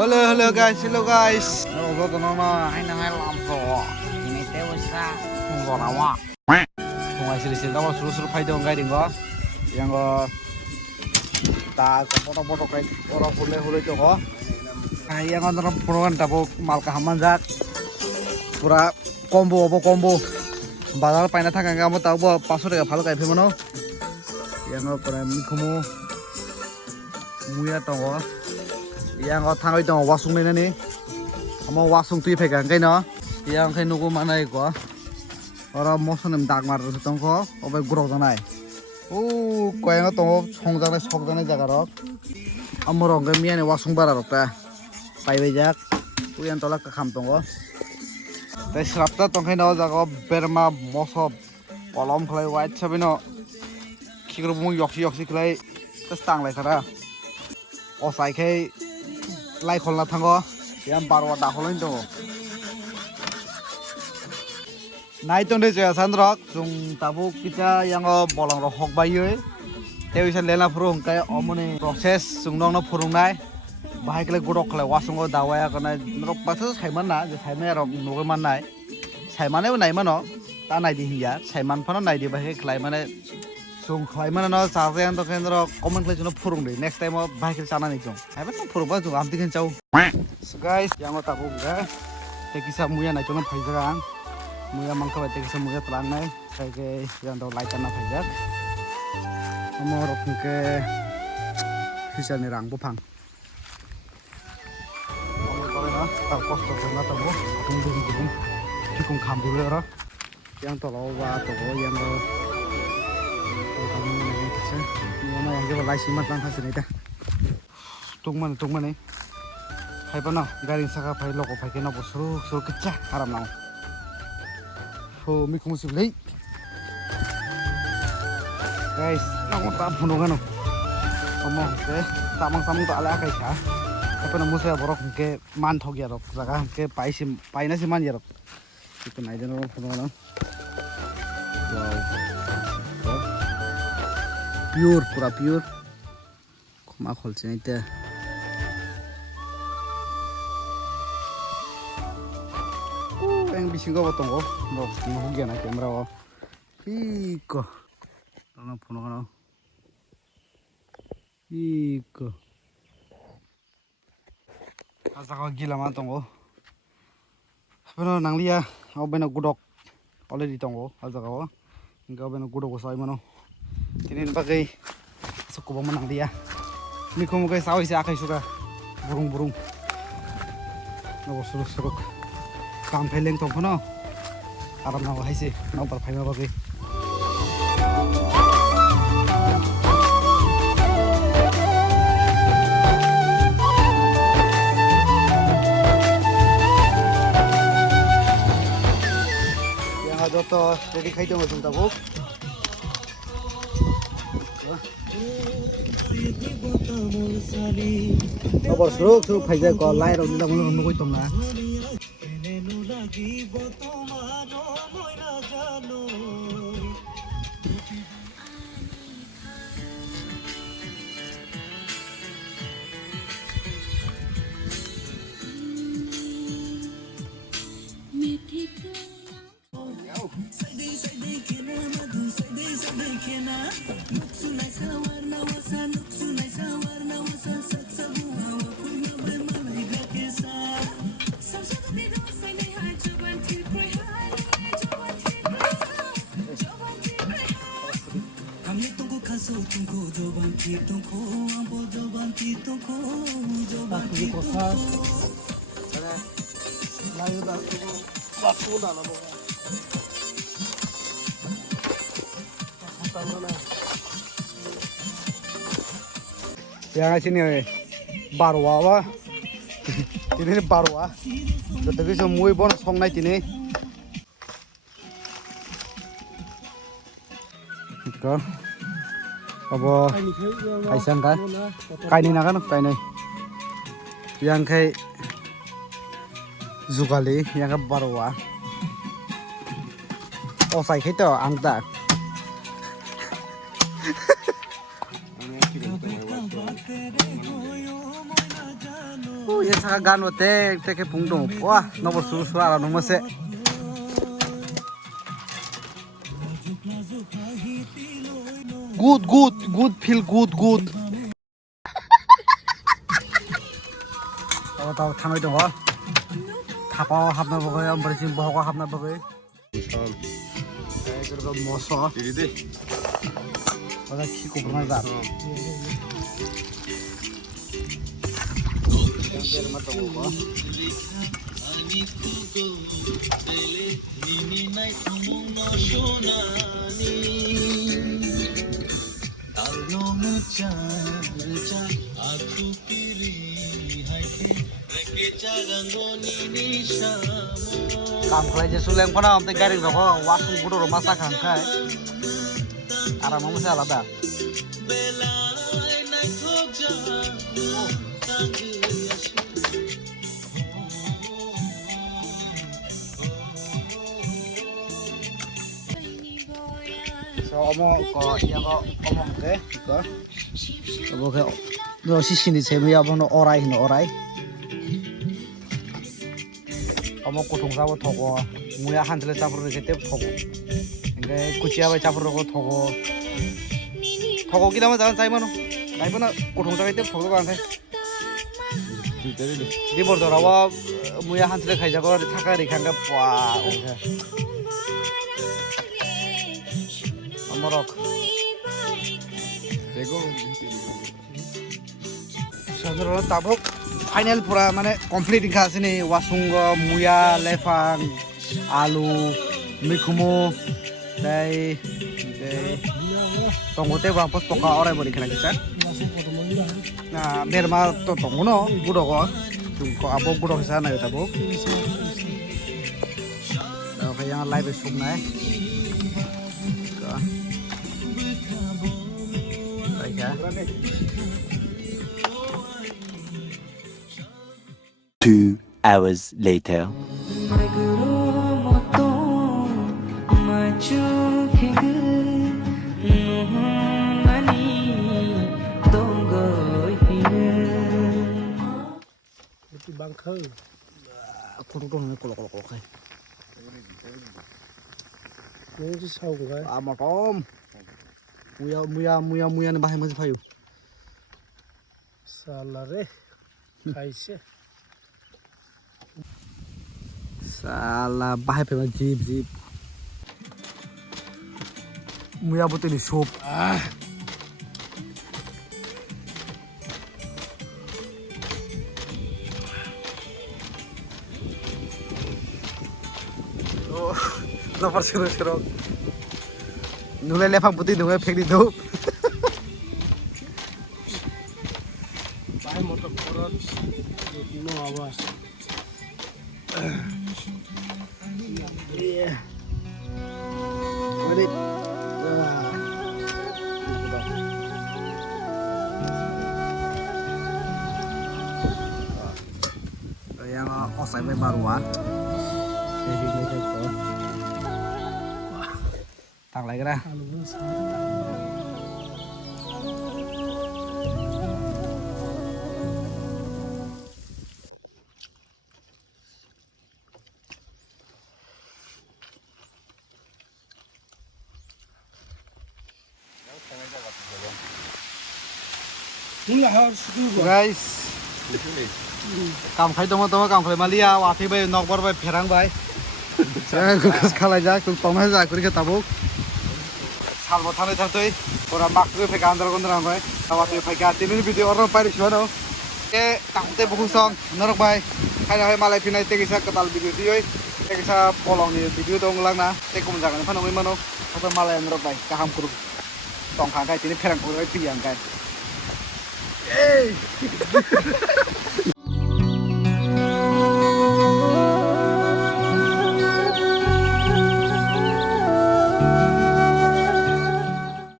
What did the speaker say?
Halo guys, hello guys. Halo teman-teman, hai nang lamso. Ini teh wisa nggorawa. Sungai sili-sili tahu seru-seru faida ngai dinggo. Yang ta foto-foto kai orang hule-hule joko. Ah yang antara program tapo malka hamanjak. Pura combo apa combo. Bazar paina থাকা কামো তাও 500 টাকা ভালো কাইফে মনো। Yang pura mikumu muya tongo. Yang thangai tongo wasung nei nani. Amo wasung tui phegang kai no. Yang kai nugo manai ko. Ora mosonem dag mar tongko obai grok janai. Koyang tongo songjane sokjane jaga rok. Amorong ge miane wasung bara rok ta. Paibai jak. Uyan tolak ka kham tongo. Tai srapta tongkai no jaga berma mosob kolom khlai white sabino. Kikro mu yoksi khlai tas tang lai thara. Osai khai lai kholna thango. Yang barwa da kholain tongo. Nai tong de sandrok jung tabu kita yang bolang rohok bayu tewisan lena furung kai omone proses sungnong no furung nai bahai kle gurok kle wasung dawaya kana rok pasa saiman na je saime rok nugo man nai saimane nai mano ta nai di hiya saiman phano nai di bahai khlai mane sung khlai mane no sarjang to kendro common kle juno furung de next time bahai kle chana ni jung aiba no furung ba jung amti ken chau so guys yang tabu ga te kisa muya nai jono phaijagang muya mangka bete kisa muya telang nai kayak yang tau laikan apa jak amor ke sisa ni rang bupang amor kore na tak kosto kena tamu tung cukup kambu lera yang tolo wa tolo yang kamu ni kisa mana yang kita laisi mat lang hasil itu tung mana ni hai pana garing saka pai loko pai kena bosru suruh kecah haram nau mikung sibli guys nang ta phunungan omo ke tamang tak ala kai kha apa namu saya borok ke man thok ya rok jaga ke paina si man ya rok itu nai jeno phunungan wow pure pura pure khoma kholche naite yang bisingo batongo no nugia na kamera wa iko no phono kana iko asaka gila ma tongo pero nanglia obena gudok already tongo asaka wa inga obena gudok sai mano tinin bagai sukuba manang dia mikho mo kai sawi se akai suka burung no suruk kam pheleng tong phono aram na haise na par phaima bagi yang ada to ready khai dong jung tabuk Abor suruk phaija ko lai ro nila mo koi tong na yang sini barwa wa ini barwa tapi semua bon song naik ini ko apa kaisang kan kaini na kan kaini yang kai zugali yang barwa oh sai kai to angta Iya saka gan wote teke pungdong. Wah, nomor suara nomor se. Good, feel good. Tahu thamai dong. Thapa hapna bagai, ambar sim bahwa hapna bagai. Itu moso. Ini deh. Ada kiko pernah tak? Biar mata gua. Kam khalai je suleng phana amte gari roko wasung budo masa khangkai. Aram masih alada. So omong ke ko. Oke. No sisini semi abono orai. Omong kutung sawo thogo. Muya hantle chapur rekete thogo. Enggak kuciya bai chapur roko thogo. Thogo kita mah jangan saya mano. Lai pun kutung sawo itu thogo kan saya. Di bawah rawa muya hantle khai jago thaka rekhanga pa. Amorok. Saudara tabok final pura mana complete ingka sini wasungo muya lefang alu mikumo dai tonggote bang pos poka orang beri kena kita. Nah berma to tonggono budo ko abo budo sana ya tabok. Oke yang live besok nih. Baik. 2 hours later. Muya nih bahaya masih payu. Salare kaise Salah bahaya pe jeep. Muya butuh di shop. Oh, lapar siro. Nulai lefang putih nulai pek di tuh. pai motor korot no awas Iya. Ready. Yang osai baruan. Jadi macam tu. Tang lagi dah. Guys, kam khai dong kam khai malia wati bai nokbar bai pherang bai. Saya kukus khalai ja kul tomai ja kuri ke tabuk. Sal bo thane thartoi ora mak ke phe kan dor gondra bai. Tawati phe ga tinin video or pai riso ke kamte bukusong norok bai. Khai malai phinai te kisa katal video dioi. Te kisa polong ni video dong lang na. Te kum jangan phanong mai mano. Apa malai norok bai kaham kuru. Tong khang kai tinin pherang kuru bai piang kai. Hey!